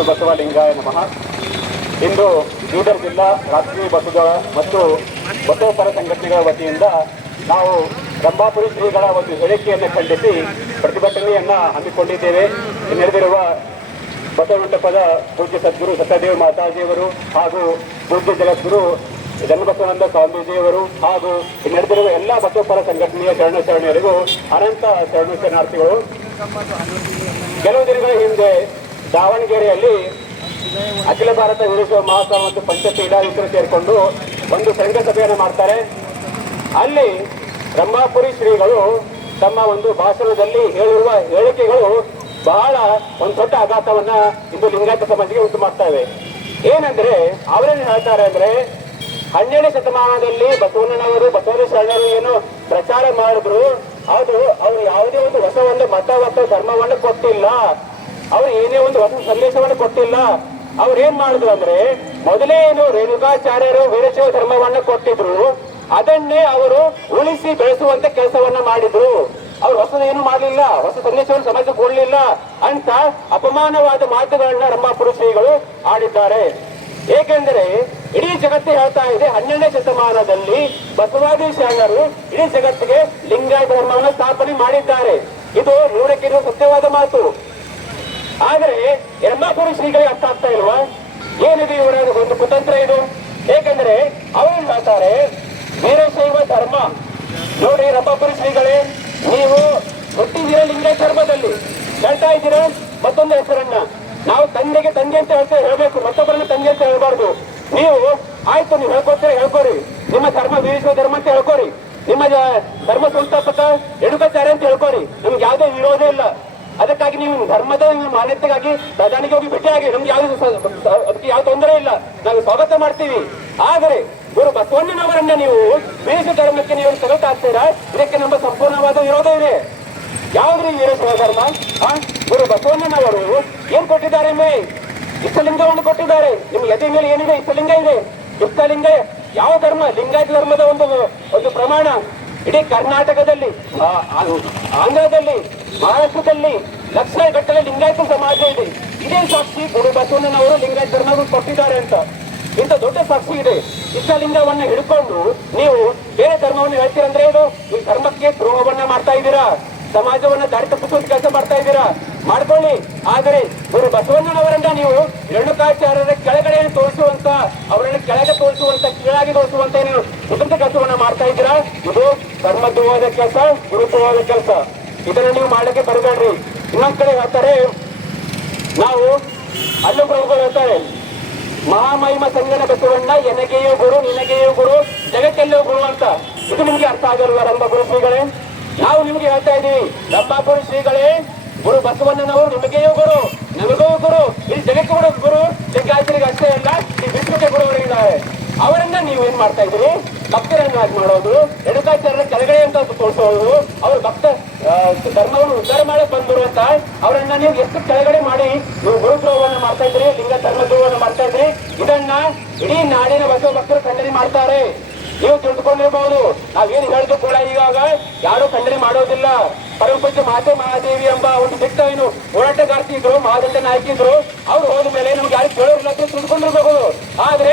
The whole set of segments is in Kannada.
ಗುರು ಬಸವಲಿಂಗಾಯ ನಮಃ. ಇಂದು ಬೀದರ್ ಜಿಲ್ಲಾ ರಾಷ್ಟ್ರೀಯ ಬಸವ ಮತ್ತು ಬಸವಪರ ಸಂಘಟನೆಗಳ ವತಿಯಿಂದ ನಾವು ರಂಭಾಪುರಿ ಶ್ರೀಗಳ ಒಂದು ಹೇಳಿಕೆಯನ್ನು ಖಂಡಿಸಿ ಪ್ರತಿಭಟನೆಯನ್ನು ಹಮ್ಮಿಕೊಂಡಿದ್ದೇವೆ. ನಡೆದಿರುವ ಬಸವಮಂಟಪದ ಪೂಜ್ಯ ಸದ್ಗುರು ಸತ್ಯದೇವ್ ಮಾತಾಜಿಯವರು ಹಾಗೂ ಪೂಜ್ಯ ಜಗದ್ಗುರು ಜನ್ಮಬಸವಾನಂದ ಸ್ವಾಮೀಜಿಯವರು ಹಾಗೂ ನಡೆದಿರುವ ಎಲ್ಲ ಬಸವಪರ ಸಂಘಟನೆಯ ಶರಣ ಶರಣರಿಗೂ ಅನಂತ ಶರಣ ಶರಣಾರ್ಥಿಗಳು. ಕೆಲವು ದಿನಗಳ ಹಿಂದೆ ದಾವಣಗೆರೆಯಲ್ಲಿ ಅಖಿಲ ಭಾರತ ವೀರೇಶ್ವರ ಮಹಾಸಭಾ ಮತ್ತು ಪಂಚಶೀಲಾಧಿಕರು ಸೇರಿಕೊಂಡು ಒಂದು ಸಂಘ ಸಭೆಯನ್ನು ಮಾಡ್ತಾರೆ. ಅಲ್ಲಿ ರಂಭಾಪುರಿ ಶ್ರೀಗಳು ತಮ್ಮ ಒಂದು ಭಾಷಣದಲ್ಲಿ ಹೇಳಿರುವ ಹೇಳಿಕೆಗಳು ಬಹಳ ಒಂದು ದೊಡ್ಡ ಆಘಾತವನ್ನ ಇಂದು ಲಿಂಗಾಯತ ಸಮಾಜಕ್ಕೆ ಉಂಟು ಮಾಡ್ತವೆ ಏನಂದ್ರೆ, ಅವರೇನು ಹೇಳ್ತಾರೆ ಅಂದ್ರೆ, ಹನ್ನೆರಡು ಶತಮಾನದಲ್ಲಿ ಬಸವಣ್ಣನವರು ಬಸವಣ್ಣ ಶರಣರು ಏನು ಪ್ರಚಾರ ಮಾಡಿದ್ರು, ಅದು ಅವರು ಯಾವುದೇ ಒಂದು ಹೊಸ ಒಂದು ಮತ ಮತ್ತು ಧರ್ಮವನ್ನು ಕೊಟ್ಟಿಲ್ಲ. ಅವ್ರು ಏನೇ ಒಂದು ಹೊಸ ಸಂದೇಶವನ್ನು ಕೊಟ್ಟಿಲ್ಲ. ಅವ್ರು ಏನ್ ಮಾಡಿದ್ರು ಅಂದ್ರೆ, ಮೊದಲೇ ಏನು ರೇಣುಕಾಚಾರ್ಯರು ವೀರಶೈವ ಧರ್ಮವನ್ನ ಕೊಟ್ಟಿದ್ರು, ಅದನ್ನೇ ಅವರು ಉಳಿಸಿ ಬೆಳೆಸುವಂತ ಕೆಲಸವನ್ನ ಮಾಡಿದ್ರು. ಅವ್ರು ಹೊಸದೇನು ಮಾಡಲಿಲ್ಲ, ಹೊಸ ಸಂದೇಶವನ್ನು ಸಮಾಜಕ್ಕೆ ಕೊಡಲಿಲ್ಲ ಅಂತ ಅಪಮಾನವಾದ ಮಾತುಗಳನ್ನ ರಂಭಾಪುರ ಶ್ರೀಗಳು ಆಡಿದ್ದಾರೆ. ಏಕೆಂದರೆ, ಇಡೀ ಜಗತ್ತು ಹೇಳ್ತಾ ಇದೆ, ಹನ್ನೆರಡನೇ ಶತಮಾನದಲ್ಲಿ ಬಸವಾದಿ ಶರಣರು ಇಡೀ ಜಗತ್ತಿಗೆ ಲಿಂಗಾಯತ ಧರ್ಮವನ್ನು ಸ್ಥಾಪನೆ ಮಾಡಿದ್ದಾರೆ. ಇದು ನೂರಕ್ಕಿರುವ ನೂರು ಸತ್ಯವಾದ ಮಾತು. ಆದರೆ ಯರ್ಮಾಪುರಿ ಶ್ರೀಗಳಿಗೆ ಅರ್ಥ ಆಗ್ತಾ ಇಲ್ವಾ? ಏನಿದೆ ಇವರ ಒಂದು ಕುತಂತ್ರ ಇದು? ಏಕೆಂದರೆ ಅವರು ಹೇಳ್ತಾರೆ? ವೀರಶೈವ ಧರ್ಮ. ನೋಡಿ ರಮಾಪುರಿ ಶ್ರೀಗಳೇ, ನೀವು ಹುಟ್ಟಿದ್ದೀರಾ ಲಿಂಗ ಧರ್ಮದಲ್ಲಿ. ಹೇಳ್ತಾ ಇದ್ದೀರಾ? ಮತ್ತೊಂದು ಹೆಸರನ್ನ. ನಾವು ತಂದೆಗೆ ತಂದೆ ಅಂತ ಹೇಳ್ತಾ ಹೇಳ್ಬೇಕು, ಮತ್ತೊಬ್ಬರನ್ನ ತಂದೆ ಅಂತ ಹೇಳ್ಬಾರ್ದು. ನೀವು ಆಯ್ತು, ನೀವು ಹೇಳ್ಕೊತೀರ ಹೇಳ್ಕೊರಿ. ನಿಮ್ಮ ಧರ್ಮ ವೀರಶೈವ ಧರ್ಮ ಅಂತ ಹೇಳ್ಕೊರಿ. ನಿಮ್ಮ ಧರ್ಮ ಸಂಸ್ಥಾಪಕ ಎಡುಕಾಚಾರ್ಯ ಅಂತ ಹೇಳ್ಕೊರಿ. ನಮ್ಗೆ ಯಾವುದೇ ವಿರೋಧ ಇಲ್ಲ. ಅದಕ್ಕಾಗಿ ನೀವು ಧರ್ಮದ ಮಾನ್ಯತೆಗಾಗಿ ಪ್ರಧಾನಿಗೆ ಹೋಗಿ ಭೇಟಿಯಾಗಿ ನಮ್ಗೆ ಯಾವ ಅದಕ್ಕೆ ಯಾವ ತೊಂದರೆ ಇಲ್ಲ. ನಾವು ಸ್ವಾಗತ ಮಾಡ್ತೀವಿ. ಆದರೆ ಗುರು ಬಸವಣ್ಣನವರನ್ನ ನೀವು ವೀರಶ ಧರ್ಮಕ್ಕೆ ನೀವು ಸಗಟ ಆಗ್ತೀರಾ ಇದಕ್ಕೆ ನಮ್ಮ ಸಂಪೂರ್ಣವಾದ ವಿರೋಧ ಇದೆ. ಯಾವ್ದ್ರಿ ಏನು ಧರ್ಮ, ಆ? ಗುರು ಬಸವಣ್ಣನವರು ಏನ್ ಕೊಟ್ಟಿದ್ದಾರೆ ಮೇ? ಇಷ್ಟಲಿಂಗವನ್ನು ಕೊಟ್ಟಿದ್ದಾರೆ. ನಿಮ್ಗೆ ಎದೆ ಮೇಲೆ ಏನಿದೆ? ಇಷ್ಟಲಿಂಗ ಇದೆ. ಇಷ್ಟಲಿಂಗ ಯಾವ ಧರ್ಮ? ಲಿಂಗಾಯತ ಧರ್ಮದ ಒಂದು ಒಂದು ಪ್ರಮಾಣ. ಇಡೀ ಕರ್ನಾಟಕದಲ್ಲಿ ಆಂಧ್ರದಲ್ಲಿ, ಮಹಾರಾಷ್ಟ್ರದಲ್ಲಿ ಲಕ್ಷ ಗಟ್ಟಲೆ ಲಿಂಗಾಯತ ಸಮಾಜ ಇದೆ. ಇದೇ ಸಾಕ್ಷಿ ಗುರು ಬಸವಣ್ಣನವರು ಲಿಂಗಾಯತ ಧರ್ಮವನ್ನು ಕೊಟ್ಟಿದ್ದಾರೆ ಅಂತ. ಇಂಥ ದೊಡ್ಡ ಸಾಕ್ಷಿ ಇದೆ. ಇಷ್ಟ ಲಿಂಗವನ್ನ ಹಿಡ್ಕೊಂಡು ನೀವು ಬೇರೆ ಧರ್ಮವನ್ನು ಹೇಳ್ತೀರಂದ್ರೆ ಇದು ಈ ಧರ್ಮಕ್ಕೆ ದ್ರೋಹವನ್ನ ಮಾಡ್ತಾ ಇದ್ದೀರಾ? ಸಮಾಜವನ್ನ ದಾರಿ ತಪ್ಪಿಸುವ ಕೆಲಸ ಮಾಡ್ತಾ ಇದ್ದೀರಾ? ಮಾಡ್ಕೊಳ್ಳಿ. ಆದರೆ ಗುರು ಬಸವಣ್ಣನವರನ್ನ ನೀವು ರೇಣುಕಾಚಾರ್ಯರ ಕೆಳಗಡೆ ತೋರಿಸುವಂತ, ಅವರನ್ನು ಕೆಳಗೆ ತೋರಿಸುವಂತ, ಕೀಳಾಗಿ ತೋರಿಸುವಂತ ನೀವು ಸ್ವತಂತ್ರ ಕೆಲಸವನ್ನ ಮಾಡ್ತಾ ಇದ್ದೀರಾ? ಇದು ಧರ್ಮದ್ರೋಹದ ಕೆಲಸ ಗುರುತ್ವವಾದ ಕೆಲಸ. ಇದನ್ನು ನೀವು ಮಾಡಕ್ಕೆ ಬರಬೇಡ್ರಿ. ಇನ್ನೊಂದ್ ಕಡೆ ಹೇಳ್ತಾರೆ, ನಾವು ಅಲ್ಲೂ ಪ್ರಭುಗಳು ಹೇಳ್ತಾರೆ, ಮಹಾಮಹಿಮ ಸಂಗನ ಬಸವಣ್ಣ, ಎನಗೆಯೋ ಗುರು, ನಿನಗೆಯೂ ಗುರು, ಜಗತ್ತಲ್ಲೋ ಗುರು ಅಂತ. ಇದು ನಿಮ್ಗೆ ಅರ್ಥ ಆಗಿರುವ ರಂಗ ಗುರು ಶ್ರೀಗಳೇ, ನಾವು ನಿಮ್ಗೆ ಹೇಳ್ತಾ ಇದ್ದೀವಿ ರಂಭಾಪುರಿ ಶ್ರೀಗಳೇ, ಗುರು ಬಸವಣ್ಣನವರು ನಿಮಗೆಯೂ ಗುರು, ನಮಗೂ ಗುರು, ಇಲ್ಲಿ ಕೂಡ ಗುರು, ಲಿಂಗಾಯತರಿಗೆ ಅಷ್ಟೇ ಅಲ್ಲ, ಈ ವಿಶ್ವಕ್ಕೆ ಗುರುವರಿದ್ದಾರೆ ಅವರನ್ನ ನೀವು ಏನ್ ಮಾಡ್ತಾ ಇದ್ದೀರಿ? ಭಕ್ತರನ್ನಾಗಿ ಮಾಡೋದು? ಎಡಕಾಚಾರ್ಯ ಕೆಳಗಡೆ ಅಂತ ತೋರಿಸೋದು. ಅವ್ರ ಭಕ್ತ ಧರ್ಮವನ್ನು ಉದ್ಧಾರ ಮಾಡಕ್ ಬಂದ್ರು ಅಂತ ಅವರನ್ನ ನೀವು ಎಷ್ಟು ಕೆಳಗಡೆ ಮಾಡಿ ನೀವು ಗುರುದ್ರೋಹವನ್ನ ಮಾಡ್ತಾ ಇದ್ರಿ ಲಿಂಗ ಧರ್ಮದ್ರೋಹವನ್ನು ಮಾಡ್ತಾ ಇದ್ರಿ ಇದನ್ನ ಇಡೀ ನಾಡಿನ ಬಸವ ಭಕ್ತರು ಖಂಡನೆ ಮಾಡ್ತಾರೆ. ನೀವು ತಿಳಿದುಕೊಂಡಿರ್ಬಹುದು ನಾವೇನು ಹೇಳಿದ್ರು ಕೂಡ ಇವಾಗ ಯಾರು ಖಂಡನೆ ಮಾಡೋದಿಲ್ಲ. ಪರಮಪೂಜ್ಯ ಮಾತೆ ಮಹಾದೇವಿ ಎಂಬ ಒಂದು ದಿಟ್ಟ ಏನು ಹೋರಾಟಗಾರ್ತಿ ಇದ್ರು, ಮಹಾದಂಡ ನಾಯಕಿ ಇದ್ರು. ಅವ್ರು ಹೋದ ಮೇಲೆ ನಮ್ಗೆ ಯಾರು ಕೇಳೋರಿಲ್ಲ ಅಂತ ಆದ್ರೆ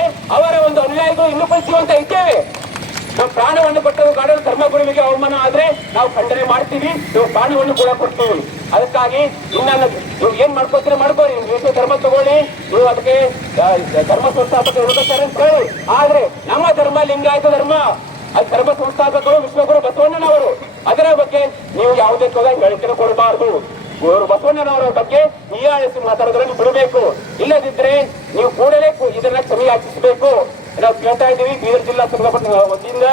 ಇನ್ನೂ ಅಂತ ಇದ್ದೇವೆ ನಾವು ಪ್ರಾಣವನ್ನು ಕೊಟ್ಟವು ಕಾಡಲು ಧರ್ಮಗುರುವಿಗೆ ಅವಮಾನ ಆದ್ರೆ ನಾವು ಖಂಡನೆ ಮಾಡ್ತೀವಿ, ನೀವು ಪ್ರಾಣವನ್ನು ಕೂಡ ಕೊಡ್ತೀವಿ. ಅದಕ್ಕಾಗಿ ಇನ್ನ ನೀವು ಏನ್ ಮಾಡ್ಕೋತೀರ ಮಾಡ್ಕೋರಿ ನೀವು ಧರ್ಮ ತಗೊಳ್ಳಿ, ನೀವು ಅದಕ್ಕೆ ಧರ್ಮ ಸಂಸ್ಥಾಪಕರು ಇರ್ಬೇಕಾರೆ ಅಂತ ಹೇಳಿ. ಆದ್ರೆ ನಮ್ಮ ಧರ್ಮ ಲಿಂಗಾಯತ ಧರ್ಮ, ಆ ಧರ್ಮ ಸಂಸ್ಥಾಪಕರು ವಿಶ್ವಗುರು ಬಸವಣ್ಣನವರು, ಅದರ ಬಗ್ಗೆ ನೀವು ಯಾವುದೇ ಕೂಡ ಹೇಳಿಕೆ ಕೊಡಬಾರದು. ಗುರು ಬಸವಣ್ಣನವರ ಬಗ್ಗೆ ಹೀಯಾಳಿಸಿ ಮಾತಾಡೋದ್ರಲ್ಲಿ ಬಿಡಬೇಕು. ಇಲ್ಲದಿದ್ರೆ ನೀವು ಕೂಡಲೇ ಇದನ್ನ ಕ್ಷಮೆ ಯಾಚಿಸಬೇಕು ನಾವು ಕೇಳ್ತಾ ಇದ್ದೀವಿ. ಬೀದರ್ ಜಿಲ್ಲಾ ಸಂಬಂಧಪಟ್ಟ ವತಿಯಿಂದ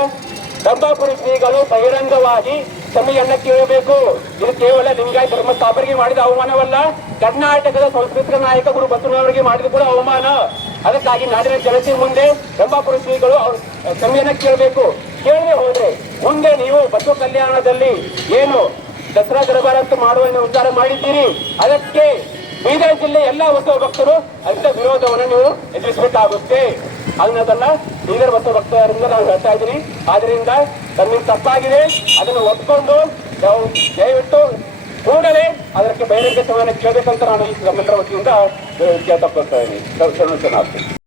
ರಂಭಾಪುರಿ ಶ್ರೀಗಳು ಬಹಿರಂಗವಾಗಿ ಕ್ಷಮೆಯನ್ನ ಕೇಳಬೇಕು. ಇದು ಕೇವಲ ಲಿಂಗಾಯತ ಧರ್ಮ ಸ್ಥಾಪನೆಗೆ ಮಾಡಿದ ಅವಮಾನವಲ್ಲ, ಕರ್ನಾಟಕದ ಸಂಸ್ಕೃತಿಕ ನಾಯಕ ಗುರು ಬಸವನವರಿಗೆ ಮಾಡಿದ ಕೂಡ ಅವಮಾನ. ಅದಕ್ಕಾಗಿ ನಾಡಿನ ಜನತೆ ಮುಂದೆ ರಂಭಾಪುರ ಶ್ರೀಗಳು ಅವ್ರ ಕೇಳಬೇಕು. ಕೇಳದೆ ಹೋದ್ರೆ ಮುಂದೆ ನೀವು ಬಸವ ಕಲ್ಯಾಣದಲ್ಲಿ ಏನು ದಸರಾ ದರಬಾರ ಅಂತ ಮಾಡುವ ಉದ್ದಾರ ಮಾಡಿದ್ದೀರಿ. ಅದಕ್ಕೆ ಬೀದರ್ ಜಿಲ್ಲೆ ಎಲ್ಲ ಉತ್ಸವ ಭಕ್ತರು ಅಂತ ವಿರೋಧವನ್ನು ನೀವು ಎದುರಿಸಬೇಕಾಗುತ್ತೆ. ಅನ್ನೋದನ್ನ ಬೀದರ್ ಮತ್ತು ಭಕ್ತರಿಂದ ನಾವು ಹೇಳ್ತಾ ಇದ್ದೀನಿ. ಆದ್ರಿಂದ ನಮಗೆ ತಪ್ಪಾಗಿದೆ. ಅದನ್ನು ಒಪ್ಕೊಂಡು ನಾವು ದಯವಿಟ್ಟು ಕೂಡಲೇ ಅದಕ್ಕೆ ಬಹಿರಂಗ ಸಮಾನ ಕೇಳಬೇಕಂತ ನಾನು ಈ ಸಮಿತ್ರ ವತಿಯಿಂದ ಕೇಳ್ತಾ ಇದ್ದೀನಿ. ಶರಣ ಶರಣಾರ್ಥಿ